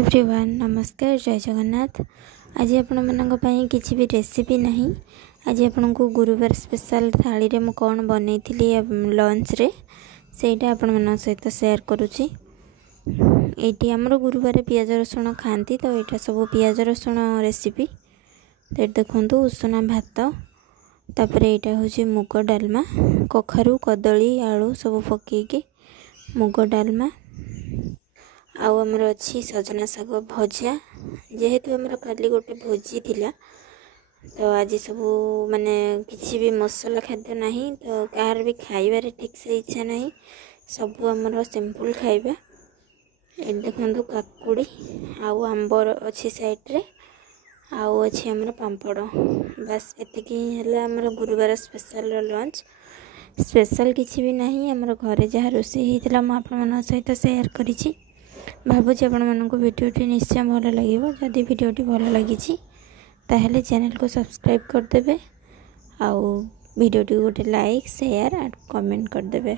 Everyone नमस्कार जय जगन्नाथ। आज आपण मानक पई किछि भी रेसिपी नहीं। आज आपण को गुरुवार स्पेशल थाली रे मु कोन बनैथिली लंच रे सेटा आपण मन सहित शेयर करूची। एटी हमरो गुरुवार पियाज रसुण खांती तो एटा सब पियाज रसुण रेसिपी। तो देखंतु उसना भात तापर एटा होची मुग डालमा कखारु कदली आलू सब पकेकी मुग डालमा आउ आमर अच्छी सजना शाग भजा जेहेतु आमर काली गोटे भोजी थिला तो आज सब माने किसी भी मसला खाद्य नहीं तो कहार भी खाइबार ठीक से इच्छा नहीं सब आमर सिंपल खाइबा। ए देखंतु काकुड़ी आउ आंबर अच्छी साइड रे आउ अच्छी आमर पांपड़ बस एतिकी हला आमर गुरुवार स्पेशल लंच। स्पेशल किसी भी नहीं आमर घरे जहाँ रोषे होता मुझे आपण सहित शेयर करिछि। भावुँ आपण मानक भिडियोटी निश्चय भल लगे। जदि भिडियोटी भल लगी ताहले चैनल को सब्सक्राइब करदेवे आउ भिडियोटी गोटे लाइक शेयर एंड कमेंट करदेवे।